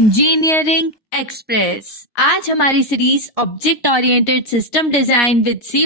Engineering express. आज हमारी series object oriented system design with C++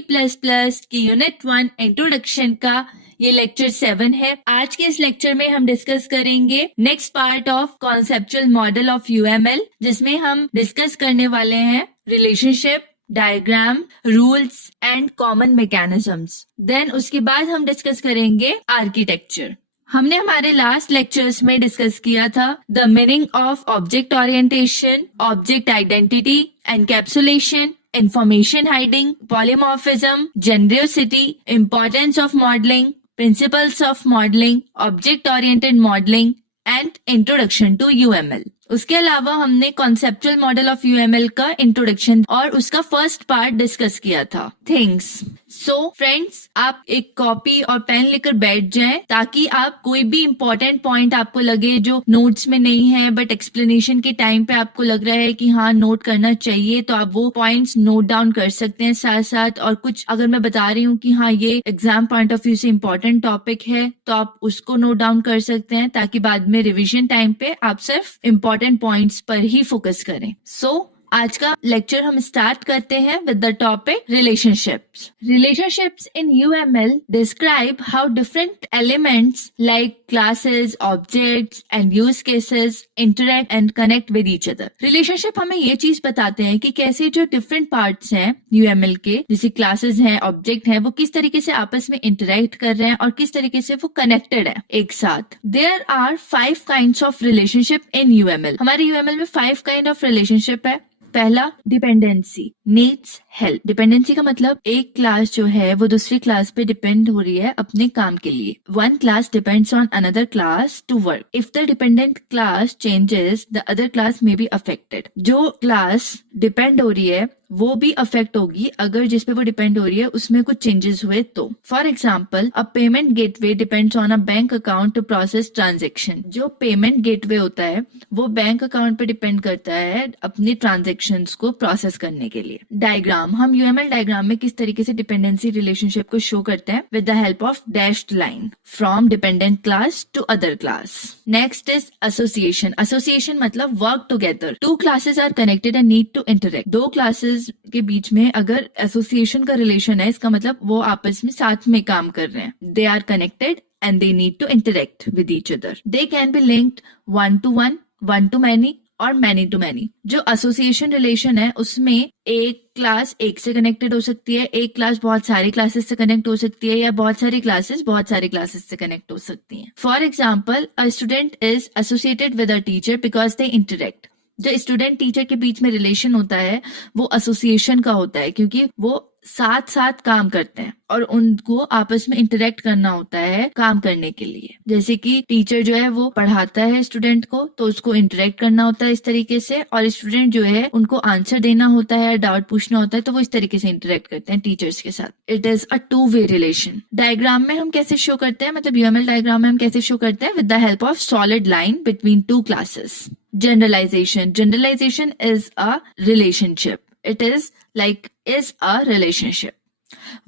की यूनिट 1 इंट्रोडक्शन का ये लेक्चर 7 है। आज के इस लेक्चर में हम डिस्कस करेंगे next part of conceptual model of UML, जिसमें हम डिस्कस करने वाले हैं relationship, diagram, rules and common mechanisms. Then उसके बाद हम डिस्कस करेंगे आर्किटेक्चर। हमने हमारे लास्ट लेक्चर्स में डिस्कस किया था the meaning of object orientation, object identity, encapsulation, information hiding, polymorphism, genericity, importance of modelling, principles of modelling, object oriented modelling and introduction to UML। उसके अलावा हमने कॉन्सेप्चुअल मॉडल ऑफ UML का introduction और उसका first part discuss किया था, things. So friends, आप एक कॉपी और पेन लेकर बैठ जाएं ताकि आप कोई भी इम्पोर्टेंट पॉइंट आपको लगे जो नोट्स में नहीं है बट एक्सप्लेनेशन के टाइम पे आपको लग रहा है कि हाँ नोट करना चाहिए, तो आप वो पॉइंट्स नोट डाउन कर सकते हैं साथ साथ। और कुछ अगर मैं बता रही हूँ कि हाँ ये एग्जाम पॉइंट ऑफ व्यू से इम्पोर्टेंट टॉपिक है तो आप उसको नोट डाउन कर सकते हैं ताकि बाद में रिविजन टाइम पे आप सिर्फ इम्पोर्टेंट पॉइंट्स पर ही फोकस करें। सो आज का लेक्चर हम स्टार्ट करते हैं with the topic relationships. Relationships in UML describe how different elements like classes, objects and use cases interact and connect with each other. Relationship हमें ये चीज बताते हैं कि कैसे जो डिफरेंट पार्ट्स हैं UML के, जैसे क्लासेस हैं, ऑब्जेक्ट हैं, वो किस तरीके से आपस में इंटरेक्ट कर रहे हैं और किस तरीके से वो कनेक्टेड है एक साथ। There are 5 kinds of relationship in UML। हमारे UML में 5 काइंड ऑफ रिलेशनशिप है। पहला, डिपेंडेंसी, नीड्स हेल्प। डिपेंडेंसी का मतलब एक क्लास जो है वो दूसरी क्लास पे डिपेंड हो रही है अपने काम के लिए। One class depends on another class to work. If the dependent class changes, the other class may be affected. जो क्लास डिपेंड हो रही है वो भी अफेक्ट होगी अगर जिसपे वो डिपेंड हो रही है उसमें कुछ चेंजेस हुए तो। For example, a payment gateway depends on a bank account to process transaction. जो पेमेंट गेटवे होता है वो बैंक अकाउंट पे डिपेंड करता है अपने ट्रांजेक्शन्स को प्रोसेस करने के लिए। डायग्राम, हम UML डायग्राम में किस तरीके से डिपेंडेंसी रिलेशनशिप को शो करते हैं with the help of dashed line from dependent class to other class. Next is association. Association मतलब work together. Two classes are connected and need to interact. दो classes के बीच में अगर एसोसिएशन का रिलेशन है, इसका मतलब वो आपस में साथ में काम कर रहे हैं। They are connected and they need to interact with each other. They can be linked 1 to 1, 1 to many or many to many. जो एसोसिएशन रिलेशन है उसमें एक क्लास एक से कनेक्टेड हो सकती है, एक क्लास बहुत सारी क्लासेस से कनेक्ट हो सकती है, या बहुत सारी क्लासेस बहुत सारी क्लासेस से कनेक्ट हो सकती हैं। For example, a student is associated with a teacher because they interact. जो स्टूडेंट टीचर के बीच में रिलेशन होता है वो एसोसिएशन का होता है क्योंकि वो साथ साथ काम करते हैं और उनको आपस में इंटरेक्ट करना होता है काम करने के लिए। जैसे कि टीचर जो है वो पढ़ाता है स्टूडेंट को तो उसको इंटरेक्ट करना होता है इस तरीके से, और स्टूडेंट जो है उनको आंसर देना होता है, डाउट पूछना होता है, तो वो इस तरीके से इंटरेक्ट करते हैं टीचर्स के साथ। It is a 2-way relation. Diagram में हम कैसे शो करते हैं, मतलब UML डायग्राम में हम कैसे शो करते हैं with the help of solid line between 2 classes. Generalization. Generalization is a relationship. It is a relationship.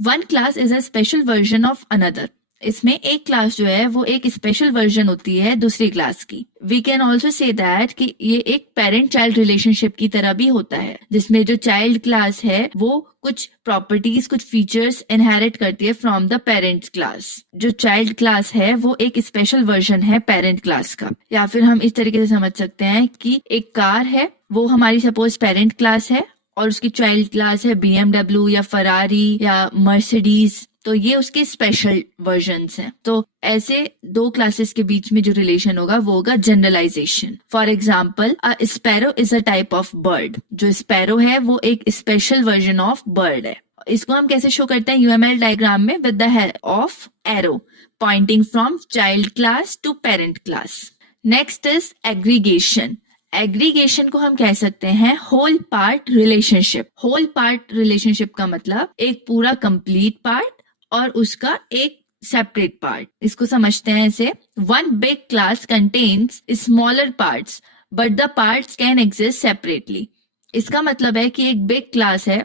One class is a special version of another. इसमें एक क्लास जो है वो एक स्पेशल वर्जन होती है दूसरी क्लास की। We can also say that कि ये एक पेरेंट चाइल्ड रिलेशनशिप की तरह भी होता है, जिसमें जो चाइल्ड क्लास है वो कुछ प्रॉपर्टीज, कुछ फीचर्स इनहेरिट करती है फ्रॉम द पेरेंट्स क्लास। जो चाइल्ड क्लास है वो एक स्पेशल वर्जन है पेरेंट क्लास का। या फिर हम इस तरीके से समझ सकते हैं कि एक कार है, वो हमारी सपोज पेरेंट क्लास है और उसकी चाइल्ड क्लास है BMW या फरारी या मर्सिडीज, तो ये उसके स्पेशल वर्जन्स हैं। तो ऐसे 2 क्लासेस के बीच में जो रिलेशन होगा वो होगा generalisation. For example, a sparrow is a type of bird. जो स्पैरो है वो एक स्पेशल वर्जन ऑफ बर्ड है। इसको हम कैसे शो करते हैं UML डायग्राम में with the help of arrow pointing from child class to parent class. Next is aggregation. Aggregation को हम कह सकते हैं whole part relationship. Whole part relationship का मतलब एक पूरा कंप्लीट पार्ट और उसका एक सेपरेट पार्ट। इसको समझते हैं ऐसे, one big class contains smaller parts but the parts can exist separately. इसका मतलब है कि एक बिग क्लास है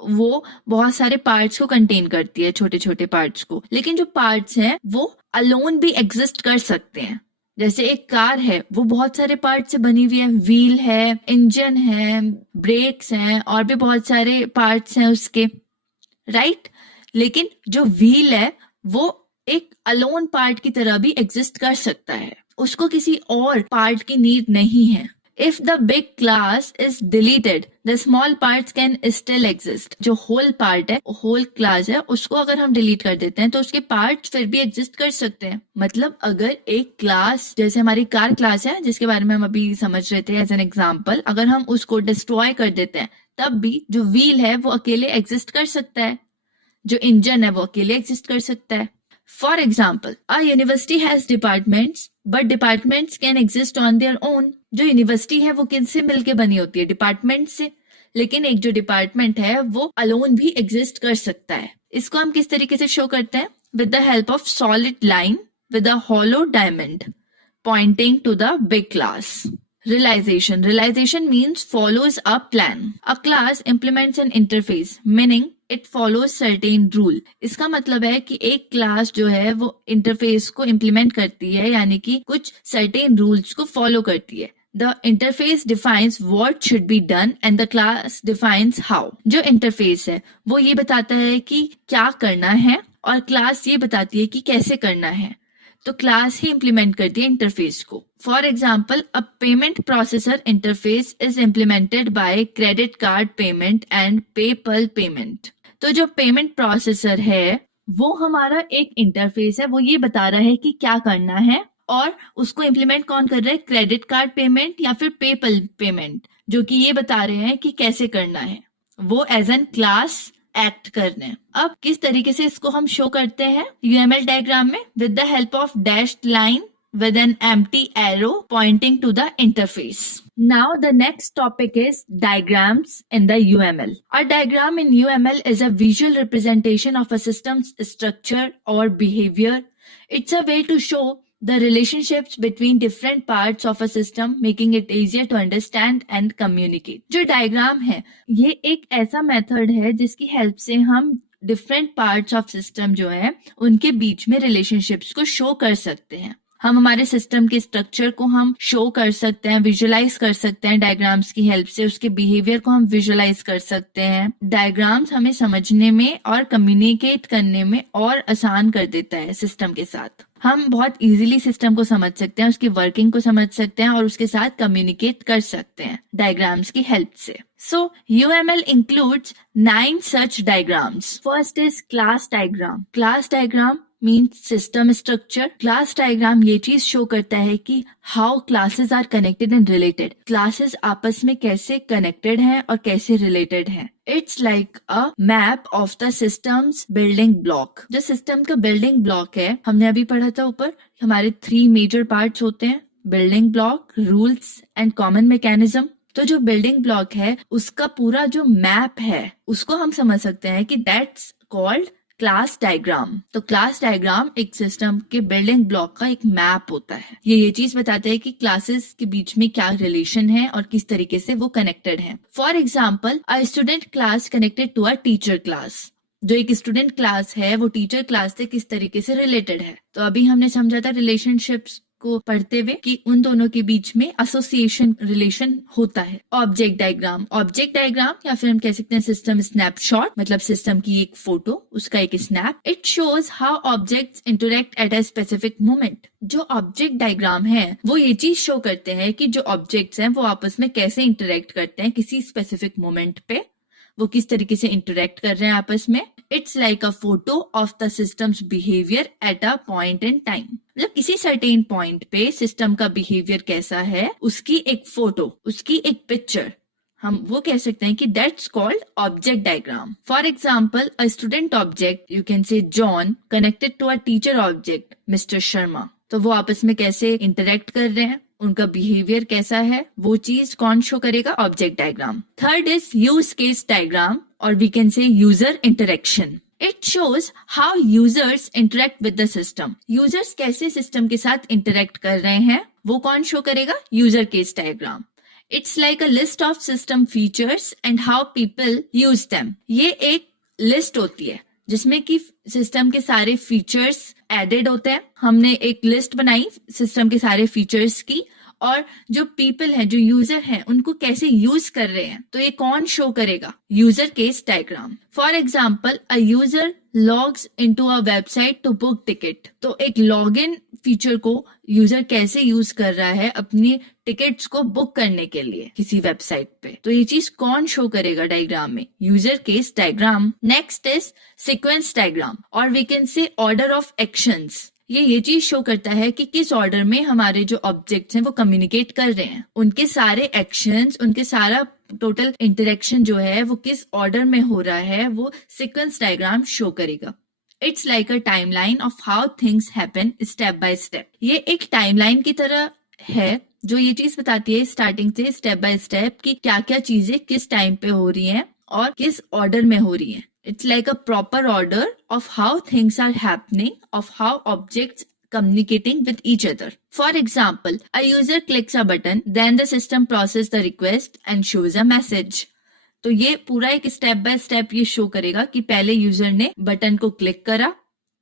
वो बहुत सारे पार्ट्स को कंटेन करती है, छोटे छोटे पार्ट्स को, लेकिन जो पार्ट्स हैं वो अलोन भी एग्जिस्ट कर सकते हैं। जैसे एक कार है, वो बहुत सारे पार्ट से बनी हुई है, व्हील है, इंजन है, ब्रेक्स हैं और भी बहुत सारे पार्ट्स हैं उसके, राइट। लेकिन जो व्हील है वो एक अलोन पार्ट की तरह भी एग्जिस्ट कर सकता है, उसको किसी और पार्ट की नीड नहीं है। If the big class is deleted the small parts can still exist. जो होल पार्ट है, होल क्लास है, उसको अगर हम डिलीट कर देते हैं तो उसके पार्ट्स फिर भी एग्जिस्ट कर सकते हैं। मतलब अगर एक क्लास, जैसे हमारी कार क्लास है जिसके बारे में हम अभी समझ रहे थे एज एन एग्जाम्पल, अगर हम उसको डिस्ट्रॉय कर देते हैं तब भी जो व्हील है वो अकेले एग्जिस्ट कर सकता है, जो इंजन है वो अकेले एग्जिस्ट कर सकता है। For example, a university has departments but departments can exist on their own. जो यूनिवर्सिटी है वो किनसे मिलके बनी होती है? डिपार्टमेंट से। लेकिन एक जो डिपार्टमेंट है वो अलोन भी एग्जिस्ट कर सकता है। इसको हम किस तरीके से शो करते हैं? With the help of solid line with a hollow diamond pointing to the big class. Realization. Realization means follows a plan. A class implements an interface, meaning it follows certain rule. इसका मतलब है कि एक class जो है वो interface को implement करती है, यानी कि कुछ certain rules को फॉलो करती है। The interface defines what should be done and the class defines how. जो इंटरफेस है वो ये बताता है कि क्या करना है और क्लास ये बताती है कि कैसे करना है। तो क्लास ही इंप्लीमेंट करती है इंटरफेस को। For example, a payment processor interface is implemented by credit card payment and PayPal payment. तो जो पेमेंट प्रोसेसर है वो हमारा एक इंटरफेस है, वो ये बता रहा है कि क्या करना है और उसको इम्प्लीमेंट कौन कर रहा है? क्रेडिट कार्ड पेमेंट या फिर पेपल पेमेंट, जो कि ये बता रहे हैं कि कैसे करना है, वो एज एन क्लास एक्ट करने। अब किस तरीके से इसको हम शो करते हैं यूएमएल डायग्राम में? With the help of dashed line with an empty arrow pointing to the interface. Now the next topic is diagrams in the UML. A diagram in UML is a visual representation of a system's structure or behavior. It's a way to show the relationships between different parts of a system, making it easier to understand and communicate. जो diagram है ये एक ऐसा method है जिसकी help से हम different parts of system जो है उनके बीच में रिलेशनशिप्स को शो कर सकते हैं। हम हमारे सिस्टम के स्ट्रक्चर को हम शो कर सकते हैं, विजुअलाइज कर सकते हैं डायग्राम्स की हेल्प से, उसके बिहेवियर को हम विजुअलाइज कर सकते हैं। डायग्राम्स हमें समझने में और कम्युनिकेट करने में और आसान कर देता है सिस्टम के साथ। हम बहुत इजीली सिस्टम को समझ सकते हैं, उसकी वर्किंग को समझ सकते हैं और उसके साथ कम्युनिकेट कर सकते हैं डायग्राम्स की हेल्प से। So UML includes 9 such diagrams. First is class diagram. Class diagram means system structure. Class diagram ये चीज शो करता है कि how classes are connected and related. Classes आपस में कैसे connected हैं और कैसे related हैं. It's like a map of the system's building block. जो system का building block है, हमने अभी पढ़ा था ऊपर, हमारे 3 major parts होते हैं, building block, rules and common mechanism. तो जो बिल्डिंग ब्लॉक है उसका पूरा जो मैप है उसको हम समझ सकते हैं कि दैट्स कॉल्ड क्लास डायग्राम। तो क्लास डायग्राम एक सिस्टम के बिल्डिंग ब्लॉक का एक मैप होता है। ये चीज बताता है कि क्लासेस के बीच में क्या रिलेशन है और किस तरीके से वो कनेक्टेड है। For example, a student class connected to a teacher class. जो एक स्टूडेंट क्लास है वो टीचर क्लास से किस तरीके से रिलेटेड है। तो अभी हमने समझा था रिलेशनशिप्स को पढ़ते हुए कि उन दोनों के बीच में एसोसिएशन रिलेशन होता है। ऑब्जेक्ट डायग्राम या फिर हम कह सकते हैं सिस्टम स्नैपशॉट, मतलब सिस्टम की एक फोटो, उसका एक snap. It shows how objects interact at a specific moment. जो ऑब्जेक्ट डायग्राम है वो ये चीज शो करते हैं कि जो ऑब्जेक्ट्स हैं वो आपस में कैसे इंटरेक्ट करते हैं किसी स्पेसिफिक मोमेंट पे, वो किस तरीके से इंटरेक्ट कर रहे हैं आपस में। It's like a photo of the systems behaviour at a point in time. मतलब किसी सर्टेन पॉइंट पे सिस्टम का बिहेवियर कैसा है उसकी एक फोटो, उसकी एक पिक्चर, हम वो कह सकते हैं कि that's called object diagram. For example, a student object, you can say John, connected to a teacher object mister Sharma. तो वो आपस में कैसे इंटरेक्ट कर रहे हैं, उनका बिहेवियर कैसा है, वो चीज कौन शो करेगा? Object diagram. Third is use case diagram और we can say user interaction. It shows how users interact with the system. Users कैसे सिस्टम के साथ इंटरेक्ट कर रहे हैं वो कौन शो करेगा? User case diagram. It's like a list of system features and how people use them. ये एक लिस्ट होती है जिसमें कि सिस्टम के सारे फीचर्स एडेड होते हैं। हमने एक लिस्ट बनाई सिस्टम के सारे फीचर्स की, और जो पीपल हैं, जो यूजर हैं, उनको कैसे यूज कर रहे हैं, तो ये कौन शो करेगा? User case diagram. For example, a user logs into a website to book ticket. तो एक लॉग इन फीचर को यूजर कैसे यूज कर रहा है अपनी टिकट्स को बुक करने के लिए किसी वेबसाइट पे, तो ये चीज कौन शो करेगा डायग्राम में? User case diagram. Next is sequence diagram, और we can say order of actions. ये चीज शो करता है कि किस ऑर्डर में हमारे जो ऑब्जेक्ट्स हैं वो कम्युनिकेट कर रहे हैं, उनके सारे एक्शंस, उनके सारा टोटल इंटरेक्शन जो है वो किस ऑर्डर में हो रहा है, वो सीक्वेंस डायग्राम शो करेगा। It's like a timeline of how things happen step by step. ये एक टाइमलाइन की तरह है जो ये चीज बताती है स्टार्टिंग से स्टेप बाय स्टेप कि क्या क्या चीजें किस टाइम पे हो रही हैं और किस ऑर्डर में हो रही हैं। It's like a proper order of how things are happening, of how objects communicating with each other. For example, a user clicks a button, then the system processes the request and shows a message. तो ये पूरा एक step by step ये show करेगा कि पहले user ने button को क्लिक करा,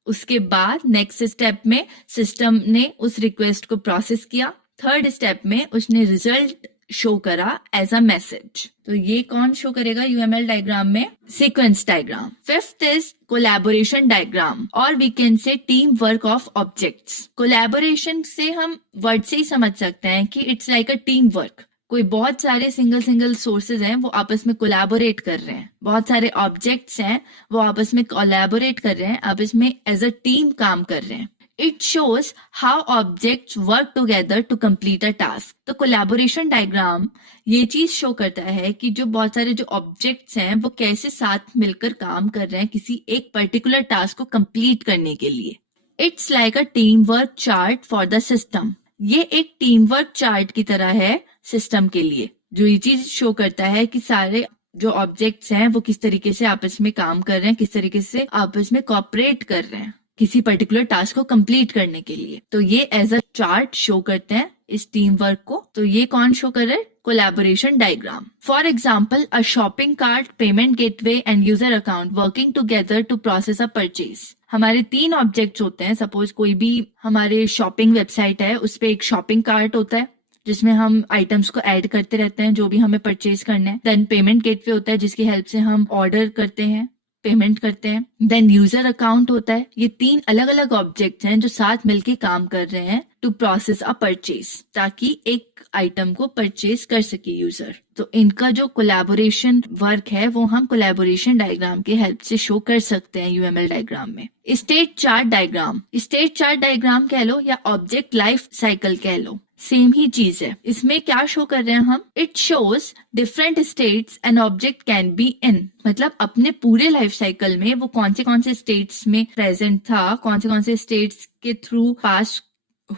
उसके बाद नेक्स्ट स्टेप में सिस्टम ने उस रिक्वेस्ट को प्रोसेस किया, थर्ड स्टेप में उसने रिजल्ट शो करा एज अ मैसेज। तो ये कौन शो करेगा यूएमएल डायग्राम में? Sequence diagram. Fifth is collaboration diagram, और we can say team work of objects. Collaboration से हम वर्ड से ही समझ सकते हैं कि it's like a team work. कोई बहुत सारे सिंगल सोर्सेज हैं वो आपस में कोलैबोरेट कर रहे हैं, बहुत सारे ऑब्जेक्ट्स हैं वो आपस में कोलैबोरेट कर रहे हैं, आपस में एज अ टीम काम कर रहे हैं। It shows how objects work together to complete a task. तो कोलैबोरेशन डायग्राम ये चीज शो करता है कि जो बहुत सारे जो ऑब्जेक्ट्स हैं वो कैसे साथ मिलकर काम कर रहे हैं किसी एक पर्टिकुलर टास्क को कंप्लीट करने के लिए। It's like a team work chart for the system. ये एक टीम वर्क चार्ट की तरह है सिस्टम के लिए, जो ये चीज शो करता है कि सारे जो ऑब्जेक्ट्स हैं वो किस तरीके से आपस में काम कर रहे हैं, किस तरीके से आपस में कोऑपरेट कर रहे हैं किसी पर्टिकुलर टास्क को कंप्लीट करने के लिए। तो ये एज अ चार्ट शो करते हैं इस टीम वर्क को। तो ये कौन शो कर रहा है? Collaboration diagram. For example, a shopping cart, payment gateway and user account working together to process a purchase. हमारे 3 ऑब्जेक्ट्स होते हैं। सपोज कोई भी हमारे शॉपिंग वेबसाइट है, उस पर एक शॉपिंग कार्ट होता है जिसमें हम आइटम्स को ऐड करते रहते हैं जो भी हमें परचेज करना है। देन पेमेंट गेटवे होता है जिसकी हेल्प से हम ऑर्डर करते हैं, पेमेंट करते हैं। देन यूजर अकाउंट होता है। ये 3 अलग अलग ऑब्जेक्ट्स हैं जो साथ मिलके काम कर रहे हैं टू प्रोसेस अ परचेज, ताकि एक आइटम को परचेज कर सके यूजर। तो इनका जो कोलैबोरेशन वर्क है वो हम कोलैबोरेशन डायग्राम के हेल्प से शो कर सकते हैं यूएमएल डायग्राम में। State chart diagram, state chart diagram कह लो या ऑब्जेक्ट लाइफ साइकिल कह लो, सेम ही चीज है। इसमें क्या शो कर रहे हैं हम? It shows different states an object can be in. मतलब अपने पूरे लाइफ साइकिल में वो कौन से स्टेट्स में प्रेजेंट था, कौन से स्टेट्स के थ्रू पास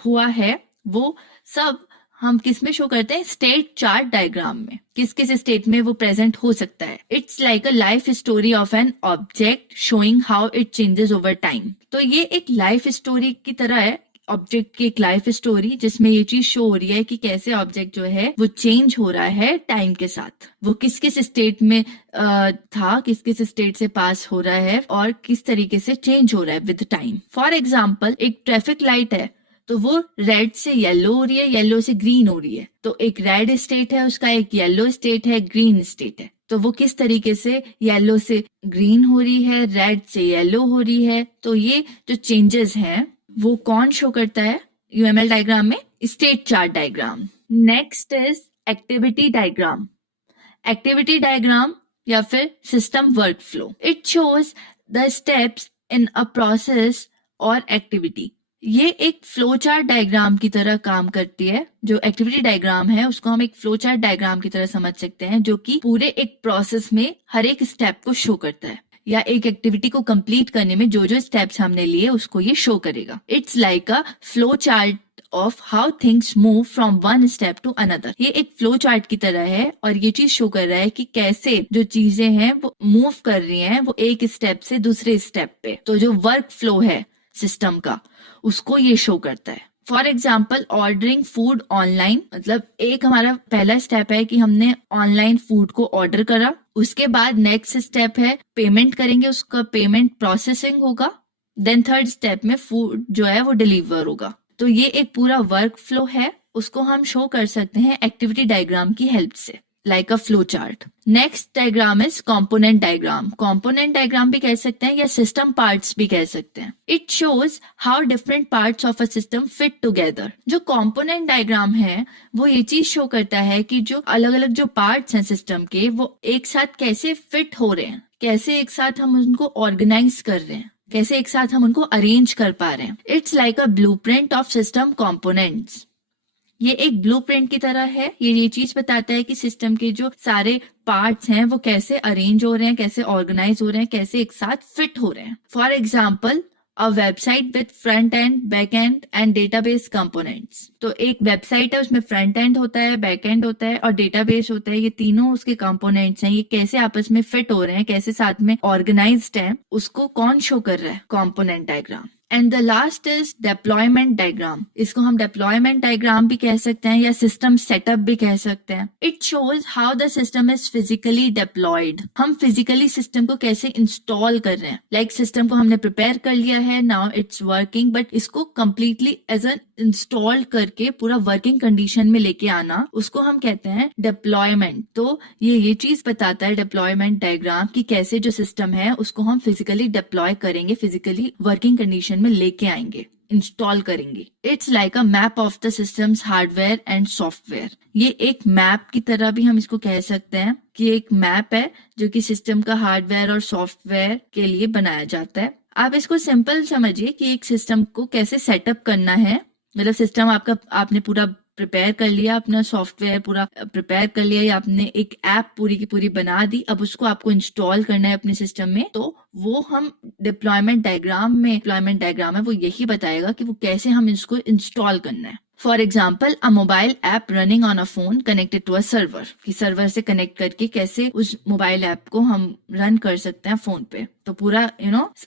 हुआ है, वो सब हम किस में शो करते हैं? स्टेट चार्ट डायग्राम में। किस किस स्टेट में वो प्रेजेंट हो सकता है। It's like a life story of an object showing how it changes over time. तो ये एक लाइफ स्टोरी की तरह है, ऑब्जेक्ट की एक लाइफ स्टोरी, जिसमें ये चीज शो हो रही है कि कैसे ऑब्जेक्ट जो है वो चेंज हो रहा है टाइम के साथ। वो किस किस स्टेट में था, किस किस स्टेट से पास हो रहा है और किस तरीके से चेंज हो रहा है विद टाइम। फॉर एग्जाम्पल, एक ट्रैफिक लाइट है तो वो रेड से येलो हो रही है, येलो से ग्रीन हो रही है। तो एक रेड स्टेट है उसका, एक येलो स्टेट है, ग्रीन स्टेट है। तो वो किस तरीके से येलो से ग्रीन हो रही है, रेड से येलो हो रही है। तो ये जो चेंजेस हैं वो कौन शो करता है यूएमएल डायग्राम में? State chart diagram. Next is activity diagram. Activity diagram या फिर system work flow. It shows the steps in a process और एक्टिविटी। ये एक फ्लो चार्ट डायग्राम की तरह काम करती है। जो एक्टिविटी डायग्राम है उसको हम एक फ्लो चार्ट डायग्राम की तरह समझ सकते हैं, जो कि पूरे एक प्रोसेस में हर एक स्टेप को शो करता है, या एक एक्टिविटी को कंप्लीट करने में जो जो स्टेप्स हमने लिए उसको ये शो करेगा। It's like a flow chart of how things move from one step to another. ये एक फ्लो चार्ट की तरह है और ये चीज शो कर रहा है कि कैसे जो चीजें हैं वो मूव कर रही हैं, वो एक स्टेप से दूसरे स्टेप पे। तो जो वर्क फ्लो है सिस्टम का उसको ये शो करता है। For example, ordering food online, मतलब एक हमारा पहला स्टेप है कि हमने ऑनलाइन फूड को ऑर्डर करा, उसके बाद नेक्स्ट स्टेप है पेमेंट करेंगे, उसका पेमेंट प्रोसेसिंग होगा, देन थर्ड स्टेप में फूड जो है वो डिलीवर होगा। तो ये एक पूरा वर्क फ्लो है, उसको हम शो कर सकते हैं एक्टिविटी डायग्राम की हेल्प से, like a flow chart. Next diagram is component diagram. Component diagram भी कह सकते हैं या सिस्टम पार्ट्स भी कह सकते हैं। It shows how different parts of a system fit together. जो कंपोनेंट डायग्राम है वो ये चीज शो करता है कि जो अलग अलग जो पार्ट्स हैं सिस्टम के वो एक साथ कैसे फिट हो रहे हैं, कैसे एक साथ हम उनको ऑर्गेनाइज कर रहे हैं, कैसे एक साथ हम उनको अरेंज कर पा रहे हैं। It's like a blueprint of system components. ये एक ब्लूप्रिंट की तरह है, ये चीज बताता है कि सिस्टम के जो सारे पार्ट्स हैं वो कैसे अरेंज हो रहे हैं, कैसे ऑर्गेनाइज हो रहे हैं, कैसे एक साथ फिट हो रहे हैं। For example a website with front end, back and and database components. तो एक वेबसाइट है, उसमें फ्रंट एंड होता है, बैक एंड होता है और डेटाबेस होता है। ये तीनों उसके कंपोनेंट्स हैं। ये कैसे आपस में फिट हो रहे हैं, कैसे साथ में ऑर्गेनाइज्ड हैं, उसको कौन शो कर रहा है? Component diagram. And the last is deployment diagram. इसको हम डिप्लॉयमेंट डायग्राम भी कह सकते हैं या सिस्टम सेटअप भी कह सकते हैं। It shows how the system is physically deployed. हम फिजिकली सिस्टम को कैसे इंस्टॉल कर रहे हैं। लाइक सिस्टम को हमने प्रिपेयर कर लिया है, नाउ इट्स वर्किंग, बट इसको कंप्लीटली एज एन इंस्टॉल करके पूरा वर्किंग कंडीशन में लेके आना, उसको हम कहते हैं डिप्लॉयमेंट। तो ये चीज बताता है डिप्लॉयमेंट डायग्राम कि कैसे जो सिस्टम है उसको हम फिजिकली डिप्लॉय करेंगे, फिजिकली वर्किंग कंडीशन में लेके आएंगे, इंस्टॉल करेंगे। It's like a map of the systems hardware and software. ये एक मैप की तरह भी हम इसको कह सकते हैं कि एक मैप है जो कि सिस्टम का हार्डवेयर और सॉफ्टवेयर के लिए बनाया जाता है। आप इसको सिंपल समझिए कि एक सिस्टम को कैसे सेटअप करना है। मतलब सिस्टम आपने पूरा प्रिपेयर कर लिया, अपना सॉफ्टवेयर पूरा प्रिपेयर कर लिया या आपने एक ऐप पूरी की पूरी बना दी, अब उसको आपको इंस्टॉल करना है अपने सिस्टम में। तो वो हम डिप्लॉयमेंट डायग्राम है वो यही बताएगा कि वो कैसे हम इसको इंस्टॉल करना है। For example a mobile app running on a phone connected to a server, कि सर्वर से कनेक्ट करके कैसे उस मोबाइल ऐप को हम रन कर सकते हैं फोन पे। तो पूरा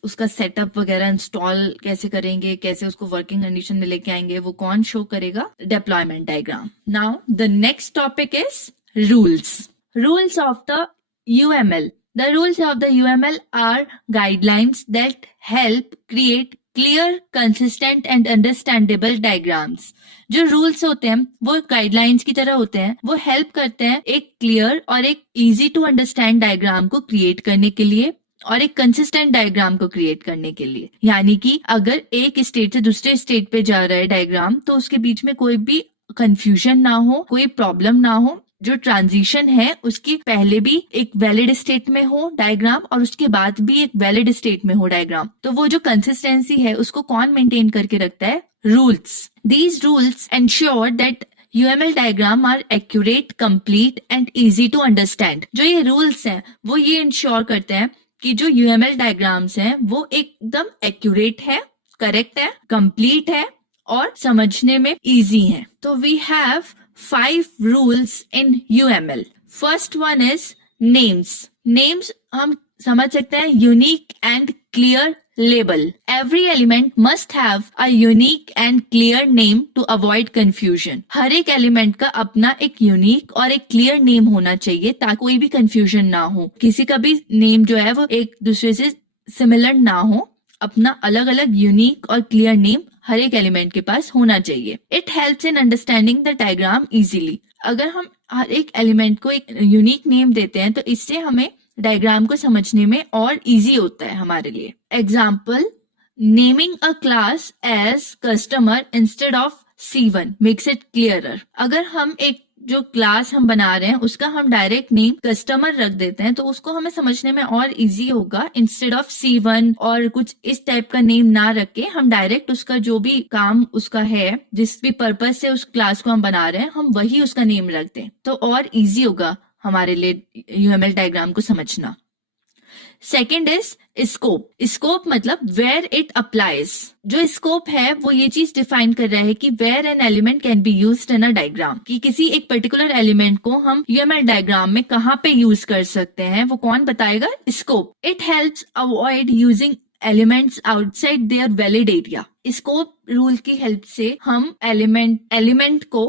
उसका सेटअप वगैरह इंस्टॉल कैसे करेंगे, कैसे उसको वर्किंग कंडीशन में लेके आएंगे, वो कौन शो करेगा? Deployment diagram. Now the next topic is rules of the UML. The rules of the UML are guidelines that help create clear, consistent and understandable diagrams. जो रूल्स होते हैं वो गाइडलाइंस की तरह होते हैं, वो हेल्प करते हैं एक क्लियर और एक इजी टू अंडरस्टैंड डायग्राम को क्रिएट करने के लिए और एक कंसिस्टेंट डायग्राम को क्रिएट करने के लिए। यानी कि अगर एक स्टेट से दूसरे स्टेट पे जा रहा है डायग्राम, तो उसके बीच में कोई भी कंफ्यूजन ना हो, कोई प्रॉब्लम ना हो। जो ट्रांजिशन है उसकी पहले भी एक वैलिड स्टेट में हो डायग्राम और उसके बाद भी एक वैलिड स्टेट में हो डायग्राम। तो वो जो कंसिस्टेंसी है उसको कौन मेंटेन करके रखता है? Rules. These rules ensure that UML diagram are accurate, complete and easy to understand. जो ये रूल्स हैं वो ये इंश्योर करते हैं कि जो UML डायग्राम्स हैं वो एकदम एक्यूरेट है, करेक्ट है, कंप्लीट है और समझने में इजी है। तो we have 5 rules in UML. First one is names. Names हम समझ सकते हैं unique and clear label. Every element must have a unique and clear name to avoid confusion. हर एक एलिमेंट का अपना एक यूनिक और एक क्लियर नेम होना चाहिए ताकि कोई भी कंफ्यूजन ना हो, किसी का भी नेम जो है वो एक दूसरे से सिमिलर ना हो। अपना अलग अलग यूनिक और क्लियर नेम हर एक एलिमेंट के पास होना चाहिए। It helps in understanding the diagram easily. अगर हम हर एक एलिमेंट को एक यूनिक नेम देते हैं तो इससे हमें डायग्राम को समझने में और इजी होता है हमारे लिए। Example, naming a class as customer instead of C1 makes it clearer. अगर हम एक जो क्लास हम बना रहे हैं उसका हम डायरेक्ट नेम कस्टमर रख देते हैं तो उसको हमें समझने में और इजी होगा। इंस्टेड ऑफ C1 और कुछ इस टाइप का नेम ना रख के हम डायरेक्ट उसका जो भी काम उसका है, जिस भी पर्पस से उस क्लास को हम बना रहे हैं, हम वही उसका नेम रख दें तो और इजी होगा हमारे लिए UML डायग्राम को समझना। Second is scope. स्कोप मतलब वेयर इट अप्लाइज। जो स्कोप है वो ये चीज डिफाइन कर रहा है कि where an element can be used in a diagram, कि किसी एक पर्टिकुलर एलिमेंट को हम UML डायग्राम में कहाँ पे यूज कर सकते हैं, वो कौन बताएगा? Scope. It helps avoid using elements outside their valid area. Scope rule की हेल्प से हम एलिमेंट को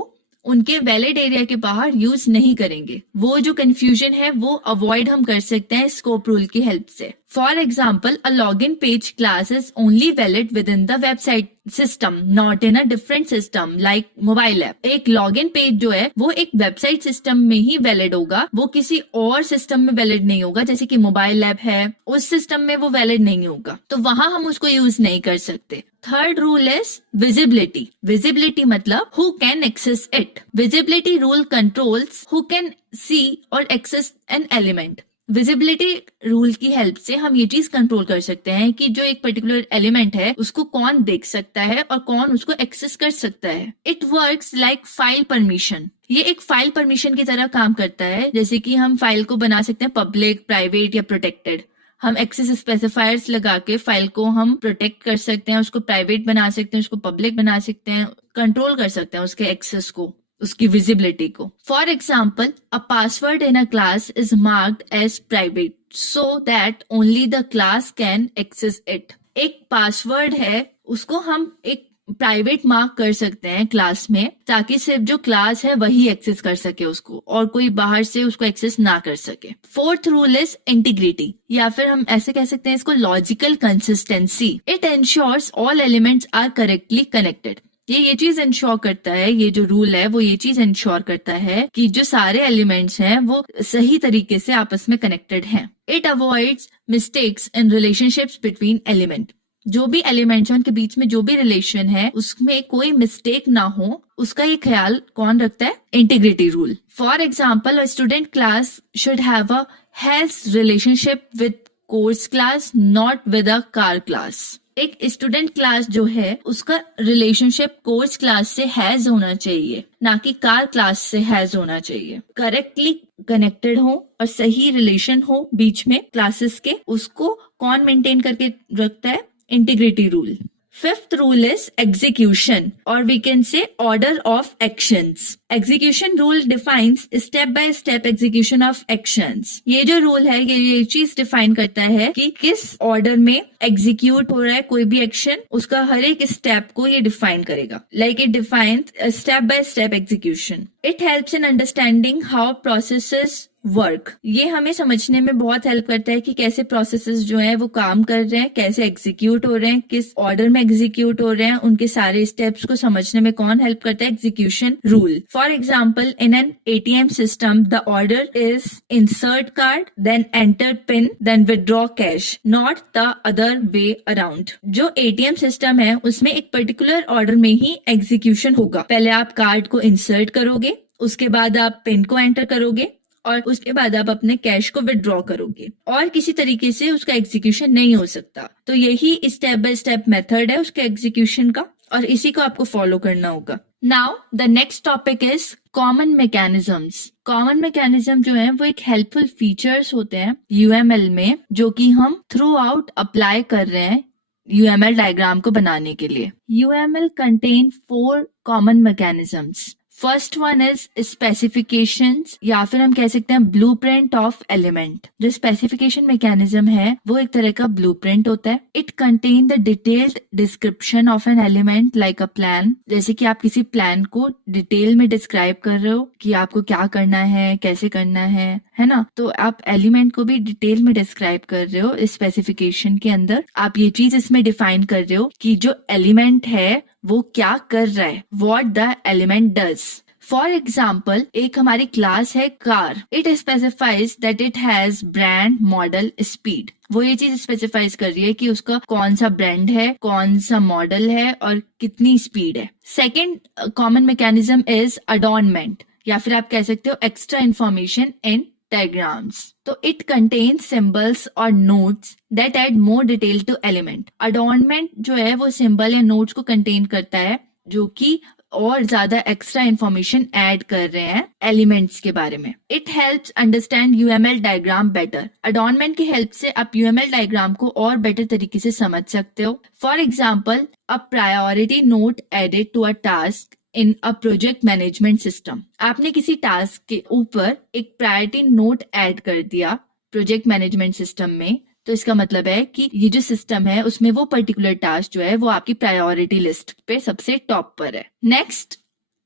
उनके वैलिड एरिया के बाहर यूज नहीं करेंगे। वो जो कंफ्यूजन है वो अवॉइड हम कर सकते हैं स्कोप रूल की हेल्प से। For example, a login page class is only valid with in the website system, not in a different system like mobile app. एक लॉगिन पेज जो है वो एक वेबसाइट सिस्टम में ही वैलिड होगा, वो किसी और सिस्टम में वैलिड नहीं होगा। जैसे कि मोबाइल ऐप है, उस सिस्टम में वो वैलिड नहीं होगा, तो वहां हम उसको यूज नहीं कर सकते। Third rule is visibility. Visibility मतलब who can access it. Visibility rule controls who can see और access an element. Visibility rule की हेल्प से हम ये चीज कंट्रोल कर सकते हैं कि जो एक पर्टिकुलर एलिमेंट है उसको कौन देख सकता है और कौन उसको एक्सेस कर सकता है। It works like file permission. ये एक फाइल परमिशन की तरह काम करता है। जैसे कि हम फाइल को बना सकते हैं पब्लिक, प्राइवेट या प्रोटेक्टेड। हम एक्सेस स्पेसिफायर्स लगा के फाइल को हम प्रोटेक्ट कर सकते हैं, उसको प्राइवेट बना सकते हैं, उसको पब्लिक बना सकते हैं, कंट्रोल कर सकते हैं उसके एक्सेस को, उसकी विजिबिलिटी को। For example, a password in a class is marked as private so that only the class can access it. एक पासवर्ड है उसको हम एक प्राइवेट मार्क कर सकते हैं क्लास में, ताकि सिर्फ जो क्लास है वही एक्सेस कर सके उसको, और कोई बाहर से उसको एक्सेस ना कर सके। फोर्थ रूल इज इंटीग्रिटी, या फिर हम ऐसे कह सकते हैं इसको logical consistency. It ensures all elements are correctly connected. ये चीज इंश्योर करता है, ये जो रूल है वो ये चीज इंश्योर करता है कि जो सारे एलिमेंट्स हैं वो सही तरीके से आपस में कनेक्टेड हैं। It avoids mistakes in relationships between element. जो भी एलिमेंट्स हैं उनके बीच में जो भी रिलेशन है उसमें कोई मिस्टेक ना हो, उसका ये ख्याल कौन रखता है? Integrity rule. For example, a student class should have a has relationship with course class, not with a car class. एक स्टूडेंट क्लास जो है उसका रिलेशनशिप कोर्स क्लास से हैज होना चाहिए, ना कि कार क्लास से हैज होना चाहिए। करेक्टली कनेक्टेड हो और सही रिलेशन हो बीच में क्लासेस के, उसको कौन मेंटेन करके रखता है? Integrity rule. Fifth rule is execution, और we can say order of actions. Execution rule defines step by step execution of actions. ये जो रूल है ये चीज डिफाइन करता है कि किस ऑर्डर में एग्जीक्यूट हो रहा है कोई भी एक्शन, उसका हर एक स्टेप को ये डिफाइन करेगा। Like it defines step by step execution. It helps in understanding how processes work. ये हमें समझने में बहुत हेल्प करता है कि कैसे प्रोसेसेस जो हैं वो काम कर रहे हैं, कैसे एग्जीक्यूट हो रहे हैं, किस ऑर्डर में एग्जीक्यूट हो रहे हैं, उनके सारे स्टेप्स को समझने में कौन हेल्प करता है? Execution rule. For example, in an ATM system the order is insert card, then enter pin, then withdraw cash, not the other way around. जो ATM सिस्टम है उसमें एक पर्टिकुलर ऑर्डर में ही एग्जीक्यूशन होगा। पहले आप कार्ड को इंसर्ट करोगे, उसके बाद आप पिन को एंटर करोगे, और उसके बाद आप अपने कैश को विदड्रॉ करोगे, और किसी तरीके से उसका एग्जीक्यूशन नहीं हो सकता। तो यही स्टेप बाय स्टेप मेथड है उसके एग्जीक्यूशन का, और इसी को आपको फॉलो करना होगा। Now the next topic is common mechanisms. Common mechanism जो है वो एक हेल्पफुल फीचर्स होते हैं UML में, जो कि हम थ्रू आउट अप्लाई कर रहे हैं UML डायग्राम को बनाने के लिए। UML contain 4 common mechanisms. First one is specifications, या फिर हम कह सकते हैं ब्लूप्रिंट ऑफ एलिमेंट। जो स्पेसिफिकेशन मैकेनिज्म है वो एक तरह का ब्लूप्रिंट होता है। It contain the detailed description of an element like a plan. जैसे कि आप किसी प्लान को डिटेल में डिस्क्राइब कर रहे हो कि आपको क्या करना है, कैसे करना है ना। तो आप एलिमेंट को भी डिटेल में डिस्क्राइब कर रहे हो इस स्पेसिफिकेशन के अंदर। आप ये चीज इसमें डिफाइन कर रहे हो कि जो एलिमेंट है वो क्या कर रहा है, what the element does. For example, एक हमारी क्लास है car. It specifies that it has brand, model, speed. वो ये चीज स्पेसिफाइज कर रही है कि उसका कौन सा ब्रांड है, कौन सा मॉडल है और कितनी स्पीड है। सेकेंड कॉमन मैकेनिज्म इज अडॉर्नमेंट, या फिर आप कह सकते हो एक्स्ट्रा इंफॉर्मेशन इन diagrams. तो it contains symbols or notes that add more detail to element. Adornment जो है वो symbol या notes को contain करता है जो कि और ज्यादा एक्स्ट्रा इंफॉर्मेशन ऐड कर रहे हैं एलिमेंट्स के बारे में। It helps understand UML diagram better. Adornment की हेल्प से आप UML डायग्राम को और बेटर तरीके से समझ सकते हो। For example, a priority note added to a task in a project management system. आपने किसी टास्क के ऊपर एक प्रायोरिटी नोट ऐड कर दिया प्रोजेक्ट मैनेजमेंट सिस्टम में, तो इसका मतलब है कि ये जो सिस्टम है उसमें वो पर्टिकुलर टास्क जो है वो आपकी प्रायोरिटी लिस्ट पे सबसे टॉप पर है। Next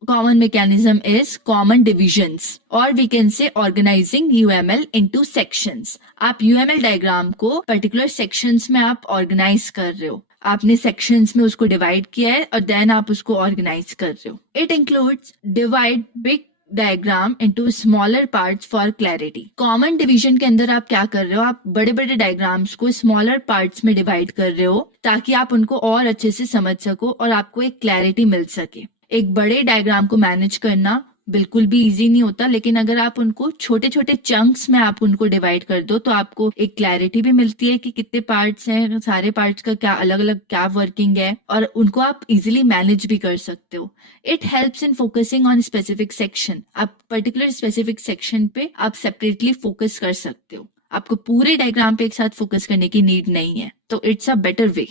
common mechanism is common divisions or we can say organizing UML into sections. आप UML डायग्राम को पर्टिकुलर सेक्शंस में आप ऑर्गेनाइज कर रहे हो, आपने सेक्शंस में उसको डिवाइड किया है और देन आप उसको ऑर्गेनाइज कर रहे हो. It includes divide big diagram into smaller parts for clarity. Common division के अंदर आप क्या कर रहे हो, आप बड़े बड़े डायग्राम्स को स्मॉलर पार्ट्स में डिवाइड कर रहे हो ताकि आप उनको और अच्छे से समझ सको और आपको एक क्लैरिटी मिल सके. एक बड़े डायग्राम को मैनेज करना बिल्कुल भी इजी नहीं होता, लेकिन अगर आप उनको छोटे छोटे चंक्स में आप उनको डिवाइड कर दो तो आपको एक क्लैरिटी भी मिलती है कि कितने पार्ट्स हैं, सारे पार्ट्स का क्या अलग अलग क्या वर्किंग है और उनको आप इजीली मैनेज भी कर सकते हो. It helps in focusing on specific section. आप पर्टिकुलर स्पेसिफिक सेक्शन पे आप सेपरेटली फोकस कर सकते हो, आपको पूरे डायग्राम पे एक साथ फोकस करने की नीड नहीं है. तो it's a better way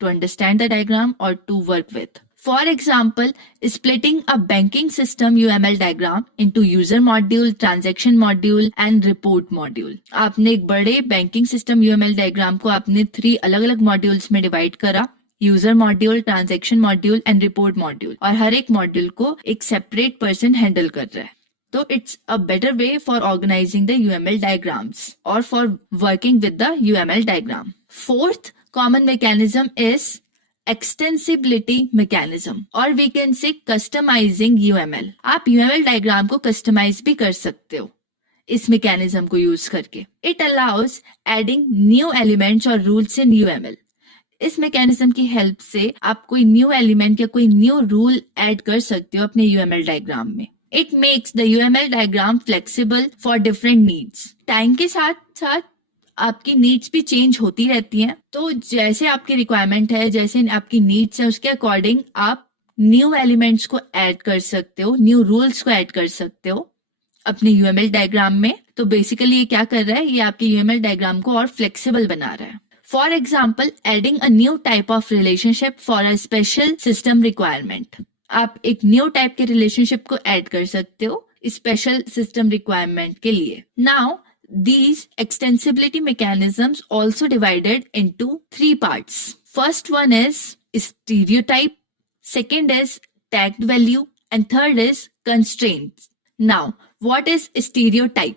to understand the diagram और to work with. For example, splitting a banking system UML diagram into user module, transaction module and report module. आपने एक बड़े बैंकिंग सिस्टम UML डायग्राम को आपने 3 अलग अलग modules में divide करा, user module, transaction module and report module, और हर एक मॉड्यूल को एक सेपरेट पर्सन हैंडल कर रहा है. तो it's a better way for organising the UML diagrams और for working with the UML diagram. Fourth common mechanism is extensibility mechanism और we can say customising UML. आप UML डायग्राम को customise भी कर सकते हो इस मैकेनिज्म को यूज करके. It allows adding new elements और रूल्स इन UML. इस मैकेनिज्म की हेल्प से आप कोई न्यू एलिमेंट या कोई न्यू रूल ऐड कर सकते हो अपने UML डायग्राम में. It makes the UML diagram flexible for different needs. Time के साथ साथ आपकी नीड्स भी चेंज होती रहती हैं, तो जैसे आपकी रिक्वायरमेंट है, जैसे आपकी नीड्स है, उसके अकॉर्डिंग आप न्यू एलिमेंट्स को ऐड कर सकते हो, न्यू रूल्स को ऐड कर सकते हो अपने UML डायग्राम में. तो बेसिकली ये क्या कर रहा है, ये आपके UML डायग्राम को और फ्लेक्सिबल बना रहा है. For example, adding a new type of relationship for a special system requirement. आप एक न्यू टाइप के रिलेशनशिप को ऐड कर सकते हो स्पेशल सिस्टम रिक्वायरमेंट के लिए. Now these extensibility mechanisms also divided into 3 parts. First one is stereotype, second is tagged value and third is constraints. Now, what is stereotype?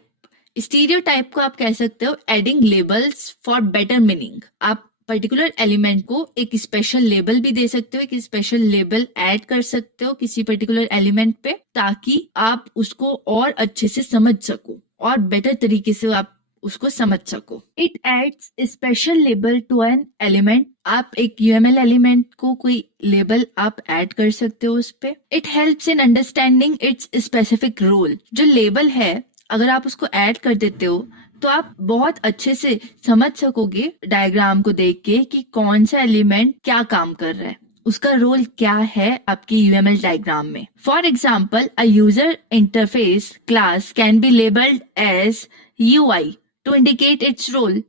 Stereotype को आप कह सकते हो adding labels for better meaning. आप particular element को एक special label भी दे सकते हो, एक स्पेशल लेबल ऐड कर सकते हो किसी पर्टिकुलर एलिमेंट पे ताकि आप उसको और अच्छे से समझ सको और बेटर तरीके से आप उसको समझ सको. It adds special label to an element. आप एक UML एलिमेंट को कोई लेबल आप ऐड कर सकते हो उस पे. It helps in understanding its specific role. जो लेबल है अगर आप उसको ऐड कर देते हो तो आप बहुत अच्छे से समझ सकोगे डायग्राम को देख के कि कौन सा एलिमेंट क्या काम कर रहा है, उसका रोल क्या है आपकी UML डायग्राम में. For example, a user interface class can be labelled as UI to indicate its role.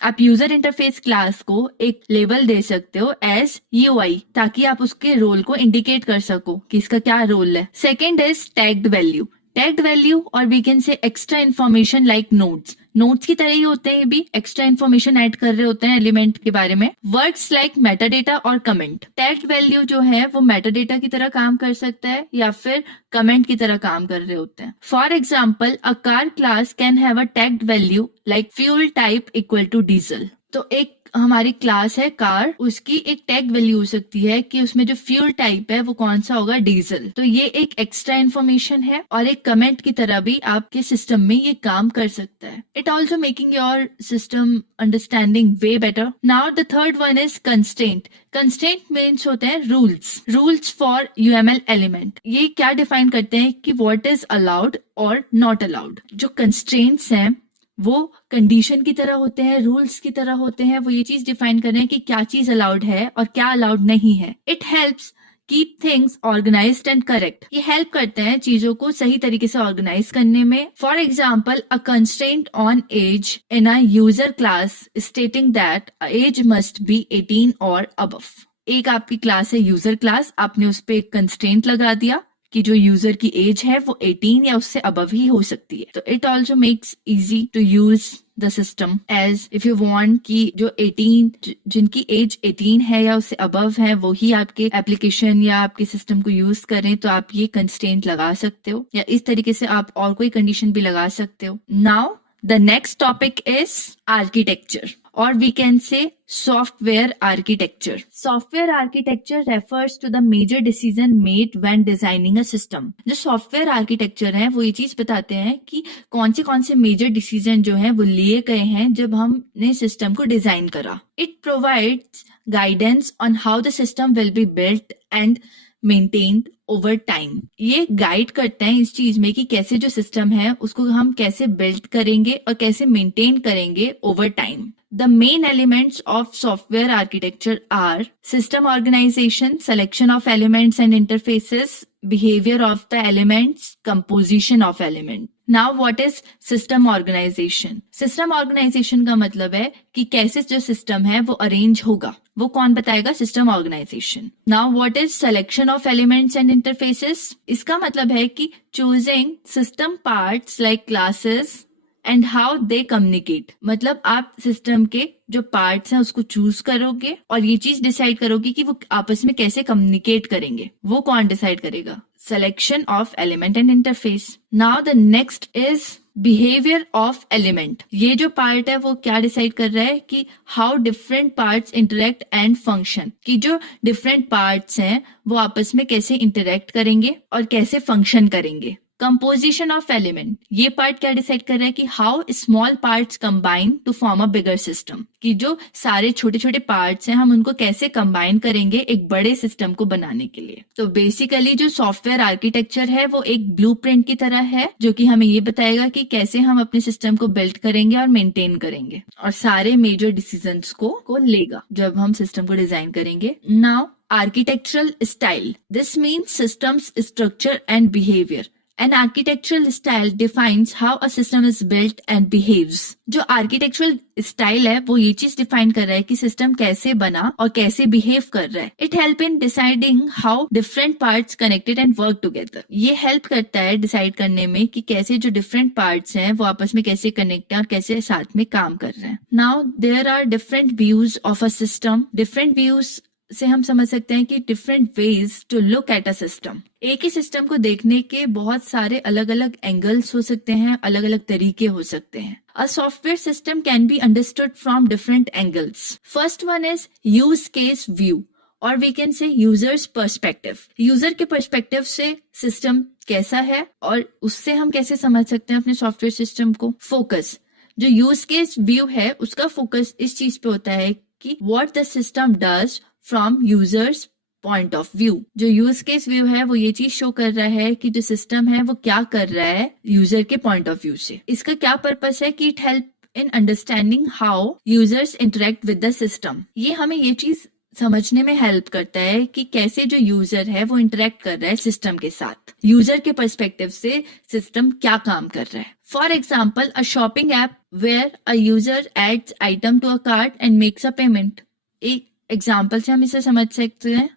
आप यूजर इंटरफेस क्लास को एक लेबल दे सकते हो एज UI ताकि आप उसके रोल को इंडिकेट कर सको कि इसका क्या रोल है. Second is tagged value. Tagged value और we can say extra information like notes. Notes की तरह ही होते हैं, ये भी एक्स्ट्रा इन्फॉर्मेशन ऐड कर रहे होते हैं एलिमेंट के बारे में. वर्ड्स लाइक मेटाडेटा और कमेंट. टैग्ड वैल्यू जो है वो मेटाडेटा की तरह काम कर सकता है या फिर कमेंट की तरह काम कर रहे होते हैं. For example, a car class can have a tagged value like fuel type equal to diesel. तो एक हमारी क्लास है कार, उसकी एक टैग वैल्यू हो सकती है कि उसमें जो फ्यूल टाइप है वो कौन सा होगा, डीजल. तो ये एक एक्स्ट्रा इन्फॉर्मेशन है और एक कमेंट की तरह भी आपके सिस्टम में ये काम कर सकता है. It also making your system understanding way better. Now the third one is constraint. Constraint means होते हैं rules. Rules for UML element. ये क्या डिफाइन करते हैं कि व्हाट इज अलाउड और नॉट अलाउड. जो कंस्ट्रेंट्स हैं वो कंडीशन की तरह होते हैं, रूल्स की तरह होते हैं. वो ये चीज डिफाइन कर रहे हैं कि क्या चीज अलाउड है और क्या अलाउड नहीं है. It helps keep things organised and correct. ये हेल्प करते हैं चीजों को सही तरीके से ऑर्गेनाइज करने में. For example, a constraint on age in a user class stating that age must be 18 or above. एक आपकी क्लास है यूजर क्लास, आपने उस पर एक कंस्ट्रेंट लगा दिया कि जो यूजर की एज है वो 18 या उससे अबव ही हो सकती है। तो it also makes easy to use the system as if you want कि जो 18 जिनकी एज 18 है या उससे अबव है वो ही आपके एप्लीकेशन या आपके सिस्टम को यूज करें, तो आप ये कंस्ट्रेंट लगा सकते हो, या इस तरीके से आप और कोई कंडीशन भी लगा सकते हो। Now the next topic is architecture, or we can say software architecture. Software architecture refers to the major decision made when designing a system. जो software architecture है वो ये चीज बताते हैं कि कौन से major decision जो हैं वो लिए गए हैं जब हमने system को डिजाइन करा. It provides guidance on how the system will be built and maintained over time. ये गाइड करते हैं इस चीज में कि कैसे जो सिस्टम है उसको हम कैसे बिल्ड करेंगे और कैसे मेंटेन करेंगे over time. The main elements of software architecture are system organization, selection of elements and interfaces, behavior of the elements, composition of element. Now what is system organization? System organization का मतलब है कि कैसे जो system है वो arrange होगा, वो कौन बताएगा? System organisation. Now what is selection of elements and interfaces? इसका मतलब है कि choosing system parts like classes and how they communicate. मतलब आप सिस्टम के जो पार्ट्स हैं उसको चूज करोगे और ये चीज डिसाइड करोगे कि वो आपस में कैसे कम्युनिकेट करेंगे. वो कौन डिसाइड करेगा? Selection of element and interface. Now the next is behaviour of element. ये जो पार्ट है वो क्या डिसाइड कर रहा है कि how different parts interact and function. कि जो डिफरेंट पार्ट्स हैं वो आपस में कैसे इंटरेक्ट करेंगे और कैसे फंक्शन करेंगे. Composition of element. ये पार्ट क्या डिसाइड कर रहा है कि how small parts combine to form a bigger system. कि जो सारे छोटे छोटे पार्ट्स हैं हम उनको कैसे कंबाइन करेंगे एक बड़े सिस्टम को बनाने के लिए. तो बेसिकली जो सॉफ्टवेयर आर्किटेक्चर है वो एक ब्लूप्रिंट की तरह है जो कि हमें ये बताएगा कि कैसे हम अपने सिस्टम को बिल्ड करेंगे और मेंटेन करेंगे और सारे मेजर डिसीजंस को लेगा जब हम सिस्टम को डिजाइन करेंगे. Now architectural style. This means systems structure and behaviour. An architectural style defines how a system is built and behaves. जो architectural style है वो ये चीज डिफाइन कर रहा है कि सिस्टम कैसे बना और कैसे बिहेव कर रहा है. It help in deciding how different parts connected and work together. ये हेल्प करता है डिसाइड करने में कि कैसे जो डिफरेंट पार्ट्स हैं वो आपस में कैसे कनेक्ट हैं और कैसे साथ में काम कर रहे हैं. Now there are different views of a system. Different views से हम समझ सकते हैं कि different ways to look at a system. एक ही सिस्टम को देखने के बहुत सारे अलग अलग एंगल्स हो सकते हैं, अलग अलग तरीके हो सकते हैं. A software system can be understood from different angles. First one is use case view और we can say users perspective. User के पर्सपेक्टिव से सिस्टम कैसा है और उससे हम कैसे समझ सकते हैं अपने सॉफ्टवेयर सिस्टम को. फोकस. जो यूज केस व्यू है उसका फोकस इस चीज पे होता है कि what the system does from users point of view. जो यूज केस व्यू है वो ये चीज शो कर रहा है कि जो सिस्टम है वो क्या कर रहा है यूजर के पॉइंट ऑफ व्यू से. इसका क्या पर्पस है कि it help in understanding how users interact with the system. ये हमें ये चीज समझने में हेल्प करता है कि कैसे जो यूजर है वो इंटरेक्ट कर रहा है सिस्टम के साथ. यूजर के पर्सपेक्टिव से सिस्टम क्या काम कर रहा है. For example a shopping app where a user adds item to a cart and makes a payment. एक एग्जाम्पल से हम इसे समझ सकते हैं.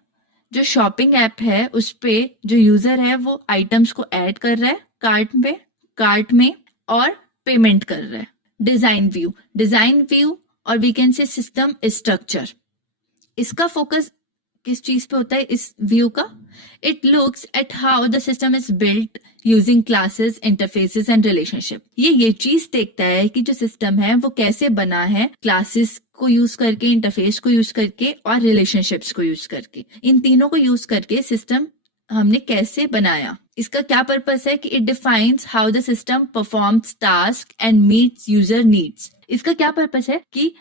जो शॉपिंग ऐप है उस पे जो यूजर है वो आइटम्स को ऐड कर रहा है कार्ट में और पेमेंट कर रहा है. डिजाइन व्यू और we can say system structure. इसका फोकस किस चीज पे होता है इस व्यू का? It looks at how the system is built using classes, interfaces and relationship. ये चीज देखता है कि जो सिस्टम है वो कैसे बना है क्लासेस को यूज करके, इंटरफेस को यूज करके और रिलेशनशिप्स को यूज करके. इन तीनों को यूज करके सिस्टम हमने कैसे बनाया. इसका क्या पर्पस है कि it defines how the system performs task and meets user needs. इसका क्या पर्पस है कि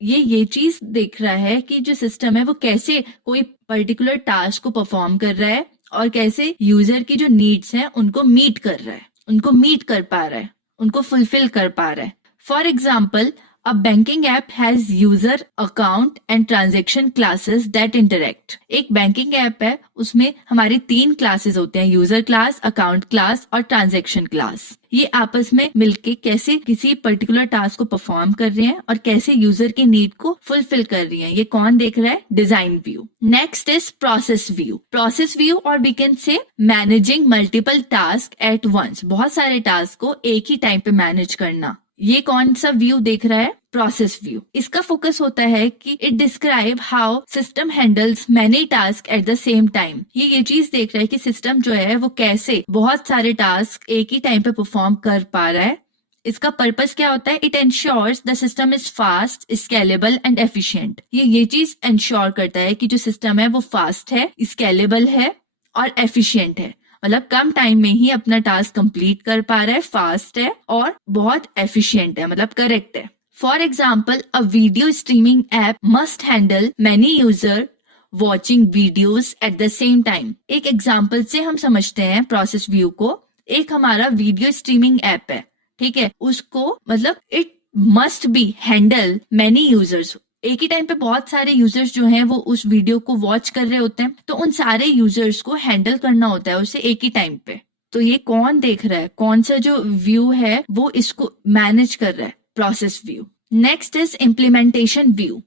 ये चीज देख रहा है कि जो सिस्टम है वो कैसे कोई पर्टिकुलर टास्क को परफॉर्म कर रहा है और कैसे यूजर की जो नीड्स हैं उनको मीट कर रहा है, उनको मीट कर पा रहा है, उनको फुलफिल कर पा रहा है. For example A banking app has user, account and transaction classes that interact. एक बैंकिंग ऐप है, उसमें हमारी 3 क्लासेस होते हैं, यूजर क्लास, अकाउंट क्लास और ट्रांजैक्शन क्लास। ये आपस में मिलके कैसे किसी पर्टिकुलर टास्क को परफॉर्म कर रहे हैं और कैसे यूजर के नीड को फुलफिल कर रही हैं, ये कौन देख रहा है? Design view. Next is process view. Process view और we can say managing multiple task at once, बहुत सारे टास्क को एक ही टाइम पे मैनेज करना। ये कौन सा व्यू देख रहा है? Process view. इसका फोकस होता है कि it describe how system handles many task at the same time. ये चीज देख रहा है कि सिस्टम जो है वो कैसे बहुत सारे टास्क एक ही टाइम पे परफॉर्म कर पा रहा है। इसका पर्पस क्या होता है? It ensures the system is fast, scalable and efficient. ये चीज एंश्योर करता है कि जो सिस्टम है वो फास्ट है, स्केलेबल है और एफिशिएंट है, मतलब कम टाइम में ही अपना टास्क कंप्लीट कर पा रहा है, फास्ट है और बहुत एफिशिएंट है, मतलब करेक्ट है। For example, a video streaming app must handle many user watching videos at the same time. एक एग्जाम्पल से हम समझते हैं प्रोसेस व्यू को। एक हमारा वीडियो स्ट्रीमिंग ऐप है, ठीक है, उसको मतलब it must be handle many users. एक ही टाइम पे बहुत सारे यूजर्स जो हैं वो उस वीडियो को वॉच कर रहे होते हैं, तो उन सारे यूजर्स को हैंडल करना होता है उसे एक ही टाइम पे। तो ये कौन देख रहा है? कौन सा जो व्यू है वो इसको मैनेज कर रहा है? Process view. Next is implementation view.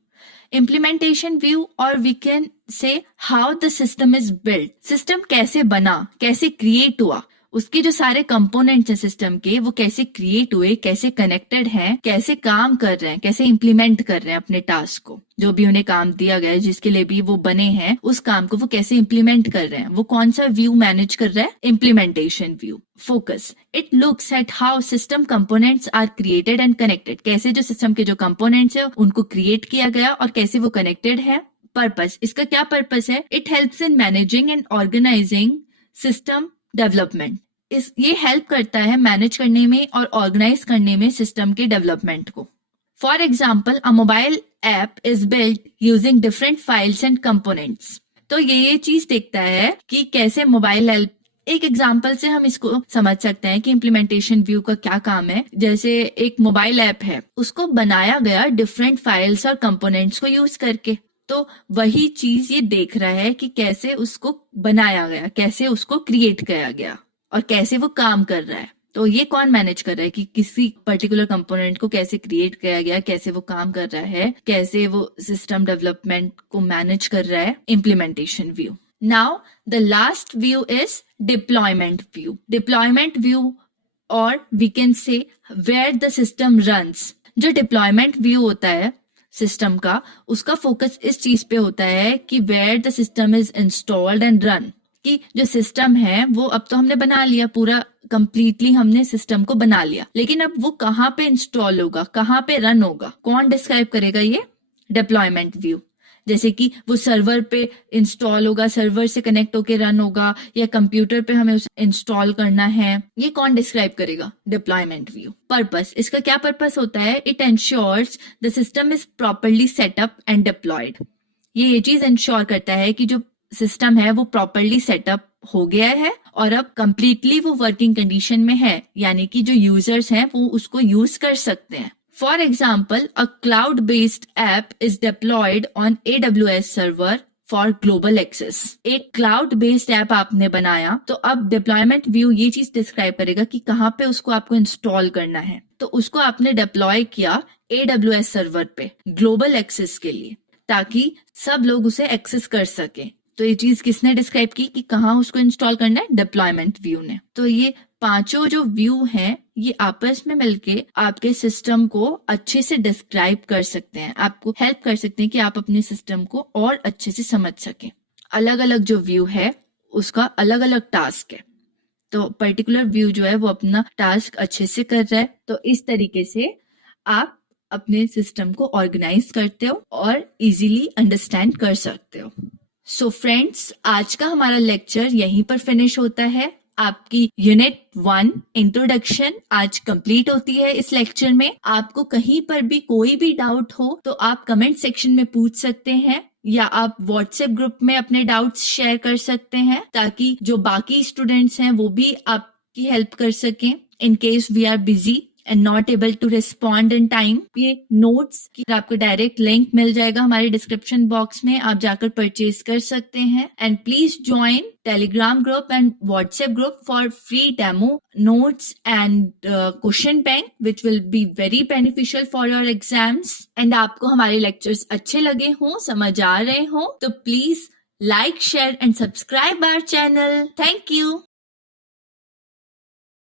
Implementation view और we can say how the system is build. System कैसे बना, कैसे क्रिएट हुआ, उसके जो सारे कंपोनेंट्स हैं सिस्टम के वो कैसे क्रिएट हुए, कैसे कनेक्टेड हैं, कैसे काम कर रहे हैं, कैसे इम्प्लीमेंट कर रहे हैं अपने टास्क को। जो भी उन्हें काम दिया गया है, जिसके लिए भी वो बने हैं, उस काम को वो कैसे इम्प्लीमेंट कर रहे हैं, वो कौन सा व्यू मैनेज कर रहा है? Implementation view. Focus, it looks at how system components are created and connected. कैसे जो सिस्टम के जो कंपोनेंट्स है उनको क्रिएट किया गया और कैसे वो कनेक्टेड है। पर्पस, इसका क्या पर्पस है? It helps in managing and organising system development. ये हेल्प करता है मैनेज करने में और ऑर्गेनाइज करने में सिस्टम के डेवलपमेंट को। For example, a mobile app is built using different files and components. तो ये चीज देखता है कि कैसे मोबाइल ऐप, एक एग्जाम्पल से हम इसको समझ सकते हैं कि इम्प्लीमेंटेशन व्यू का क्या काम है। जैसे एक मोबाइल ऐप है, उसको बनाया गया डिफरेंट फाइल्स और कंपोनेंट्स को यूज करके, तो वही चीज ये देख रहा है कि कैसे उसको बनाया गया, कैसे उसको क्रिएट किया गया और कैसे वो काम कर रहा है। तो ये कौन मैनेज कर रहा है कि किसी पर्टिकुलर कंपोनेंट को कैसे क्रिएट किया गया, कैसे वो काम कर रहा है, कैसे वो सिस्टम डेवलपमेंट को मैनेज कर रहा है? Implementation view. Now the last view is deployment view. Deployment view और we can say where the system runs. जो डिप्लॉयमेंट व्यू होता है सिस्टम का, उसका फोकस इस चीज पे होता है कि where the system is installed and run, कि जो सिस्टम है वो अब तो हमने बना लिया, पूरा कंप्लीटली हमने सिस्टम को बना लिया, लेकिन अब वो कहाँ पे इंस्टॉल होगा, कहाँ पे रन होगा, कौन डिस्क्राइब करेगा? ये डिप्लॉयमेंट व्यू। जैसे कि वो सर्वर पे इंस्टॉल होगा, सर्वर से कनेक्ट होके रन होगा, या कंप्यूटर पे हमें उसे इंस्टॉल करना है, ये कौन डिस्क्राइब करेगा? Deployment view. पर्पस, इसका क्या पर्पस होता है? It ensures the system is properly set up and deployed. ये चीज इंश्योर करता है कि जो सिस्टम है वो प्रॉपरली सेटअप हो गया है और अब कंप्लीटली वो वर्किंग कंडीशन में है, यानी कि जो यूजर्स हैं वो उसको यूज कर सकते हैं। For example, a cloud based app is deployed on AWS server for global access. एक क्लाउड बेस्ड ऐप आपने बनाया, तो अब डिप्लॉयमेंट व्यू ये चीज डिस्क्राइब करेगा कि कहाँ पे उसको आपको इंस्टॉल करना है। तो उसको आपने डिप्लॉय किया AWS सर्वर पे ग्लोबल एक्सेस के लिए, ताकि सब लोग उसे एक्सेस कर सके। तो ये चीज किसने डिस्क्राइब की कि कहाँ उसको इंस्टॉल करना है? डिप्लॉयमेंट व्यू ने। तो ये पांचों जो व्यू हैं ये आपस में मिलके आपके सिस्टम को अच्छे से डिस्क्राइब कर सकते हैं, आपको हेल्प कर सकते हैं कि आप अपने सिस्टम को और अच्छे से समझ सकें। अलग अलग जो व्यू है उसका अलग अलग टास्क है, तो पर्टिकुलर व्यू जो है वो अपना टास्क अच्छे से कर रहा है। तो इस तरीके से आप अपने सिस्टम को ऑर्गेनाइज करते हो और इजीली अंडरस्टैंड कर सकते हो। सो फ्रेंड्स, आज का हमारा लेक्चर यहीं पर फिनिश होता है। आपकी यूनिट 1 इंट्रोडक्शन आज कंप्लीट होती है। इस लेक्चर में आपको कहीं पर भी कोई भी डाउट हो तो आप कमेंट सेक्शन में पूछ सकते हैं, या आप व्हाट्सएप ग्रुप में अपने डाउट्स शेयर कर सकते हैं, ताकि जो बाकी स्टूडेंट्स हैं वो भी आपकी हेल्प कर सकें in case we are busy. and not able to respond in time, ये notes की आपको direct link मिल जाएगा हमारे description box में, आप जाकर purchase कर सकते हैं. And please join Telegram group and WhatsApp group for free demo notes and question bank which will be very beneficial for your exams. And आपको हमारे lectures अच्छे लगे हों, समझ आ रहे हों, तो please like, share and subscribe our channel. Thank you.